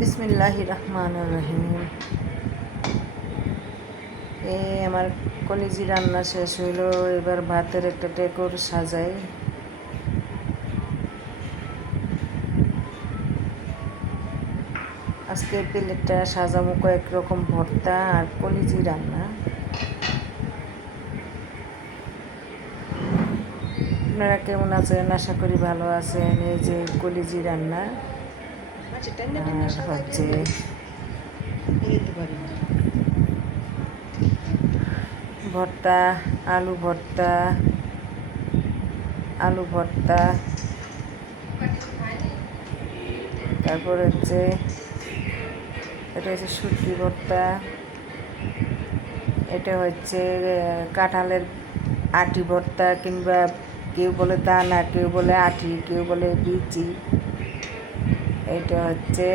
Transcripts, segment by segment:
বিসমিল্লাহির রহমানির রহিম। আমার কলিজি রান্না শেষ হইল। এবার ভাতের একটা ডেকোর সাজাই। আজকে প্লেটটা সাজাবো কয়েক রকম ভর্তা আর কলিজি রান্না। আপনারা কেমন আছেন? আশা করি ভালো আছেন। এই যে কলিজি রান্না আর হচ্ছে ভর্তা, আলু ভর্তা, তারপর হচ্ছে এটা হচ্ছে শুটকি ভর্তা, এটা হচ্ছে কাঁঠালের আটি ভর্তা, কিংবা কেউ বলে দানা, কেউ বলে আটি, কেউ বলে বিচি। এটা হচ্ছে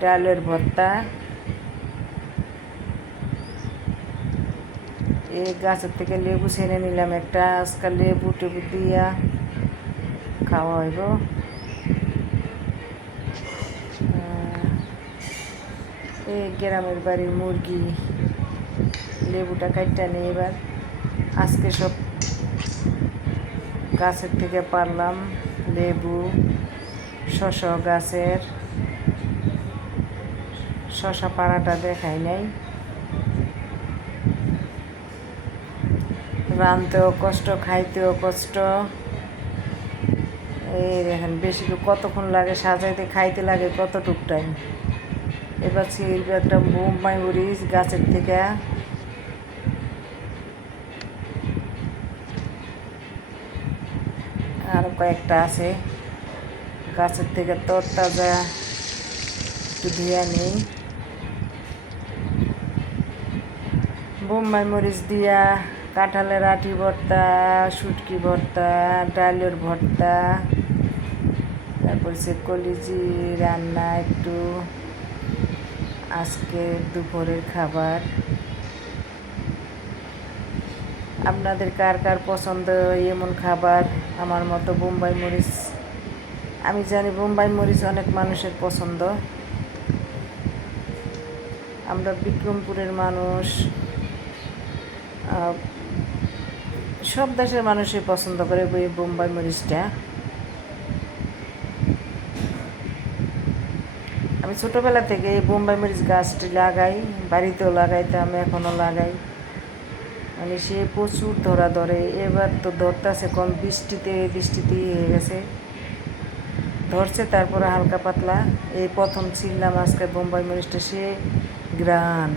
ডালের ভর্তা। এই গাছের থেকে লেবু ছেড়ে নিলাম একটা, আজকাল লেবু টেবু দিয়া খাওয়া হইব। এই গ্রামের বাড়ির মুরগি, লেবুটা কাটটা নিয়ে এবার আজকে সব গাছের থেকে পারলাম। লেবু, শসা গাছের, শসা পাড়াটা দেখাই নাই। রানতেও কষ্ট, খাইতেও কষ্ট। এই দেখেন বেশি কতক্ষণ লাগে সাজাইতে, খাইতে লাগে কতটুক টাইম। এবার ছিলবে একটা বোম্বাই মরিচ গাছের থেকে। আরও কয়েকটা আছে গাছের থেকে, তরতাজা, একটু ধুয়ে নিই। বোম্বাই মরিচ দিয়া কাঁঠালের আটি ভর্তা, শুটকি ভর্তা, ডালের ভর্তা, তারপর সে কলিজি রান্না একটু, আজকে দুপুরের খাবার। আপনাদের কার কার পছন্দ এমন খাবার? আমার মতো বোম্বাই মরিচ, আমি জানি বোম্বাই মরিচ অনেক মানুষের পছন্দ। আমরা বিক্রমপুরের মানুষ, সব দেশের মানুষই পছন্দ করে এই বোম্বাই মরিচটা। আমি ছোটোবেলা থেকে এই বোম্বাই মরিচ গাছটি লাগাই, বাড়িতেও লাগাইতাম, এখনও লাগাই। মানে সে প্রচুর ধরে। এবার তো ধরতেছে কম, বৃষ্টিতেই হয়ে গেছে, ধরছে তারপরে হালকা পাতলা। এই প্রথম ছিললাম আজকে বোম্বাই মরিচটা, সে গ্রান।